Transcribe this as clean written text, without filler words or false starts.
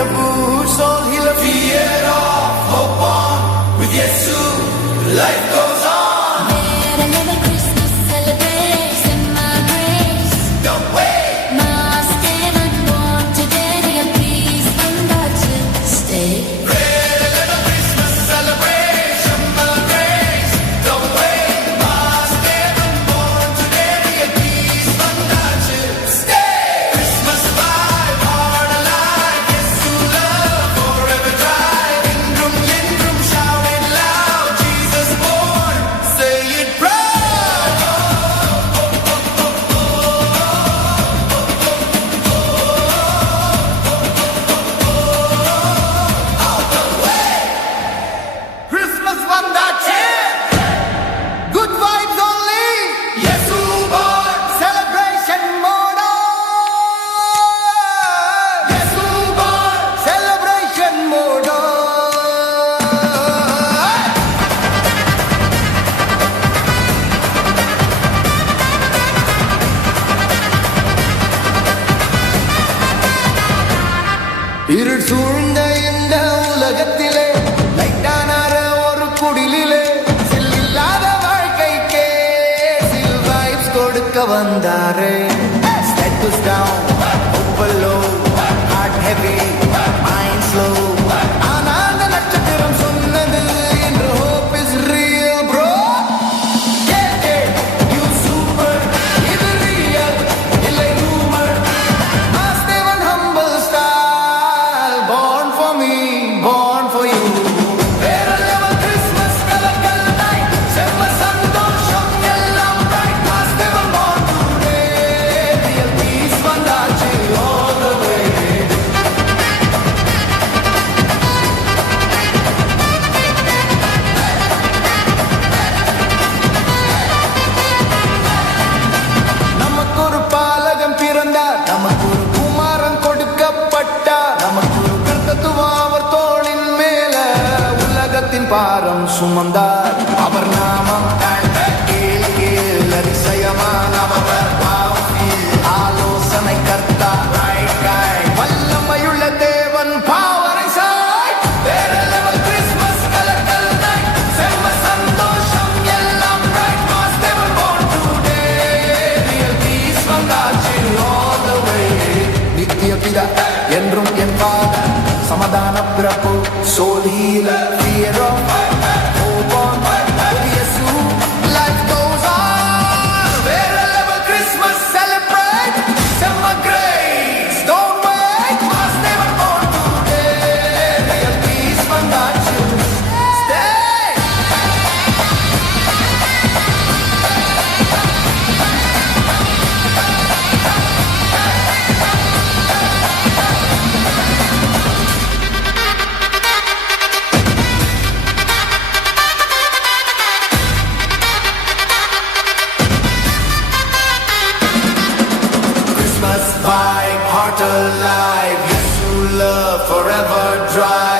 Prabhu, soul healer. Fear off, hope on, with Yesu, life goes on. Better live a Christmas celebration, my grace. Don't wait. Must heaven born today, please unwatch it, stay. Pray a little Christmas celebration, my grace. Don't wait. Mass heaven born today, peace, fantasy. Stay. Christmas vibe, heart alive. Yesu love, forever drive. Yindrum, shout it loud. Jesus born, say it proud. Christmas vandache. Good vibes only. Yesu born. Celebration mode. Yesu born. Celebration mode. இருள் சூழ்ந்த இந்த உலகத்திலே லைட்டானார ஒரு குடிலிலே செல்லில்லாத வாழ்க்கைக்கே சில் vibes கொடுக்க வந்தாரே. Status down, hope low, heart heavy, mind slow. ஆனா அந்த நட்சத்திரம் சொன்னது இன்று hope is real bro. Yeah, yeah, you super, இது real, இல்லை rumor. Mastevan humble style, born for me, born for you. வேற level Christmas கலக்கல் night, செம்ம சந்தோஷம் எல்லாம் bright. Mastevan born today, real peace வந்தாச்சு all the way. நமக்கு ஒரு பாலகன் பிறந்தார், நமக்கு ஒரு குமாரன் கொடுக்கப்பட்டார், நமக்கு ஒரு கிறிஸ்துவம் அவர் தோளின் மேல உலகத்தின் பாரம் சுமந்தார். அவர் நாமம் கேள் கேள் அதிசயமானவர், ஆலோசனை கர்த்தா, வல்லமையுள்ள தேவன், பாவரை சாய். வேற லெவல் கிறிஸ்மஸ் கலக்கல் night, செம்ம சந்தோஷம் எல்லாம் bright. Mastevan born today, real peace வந்தாச்சு all the way. நித்திய பிதா என்றும் என் Father, சமாதான பிரபு, soul healer, fear of hope on, with Yesu, life goes on. வேற level Christmas celebrate, செம்ம grace, don't wait. Mastevan born today, real peace வந்தாச்சு, stay. Christmas vibe, heart alive. Yesu love, forever drive.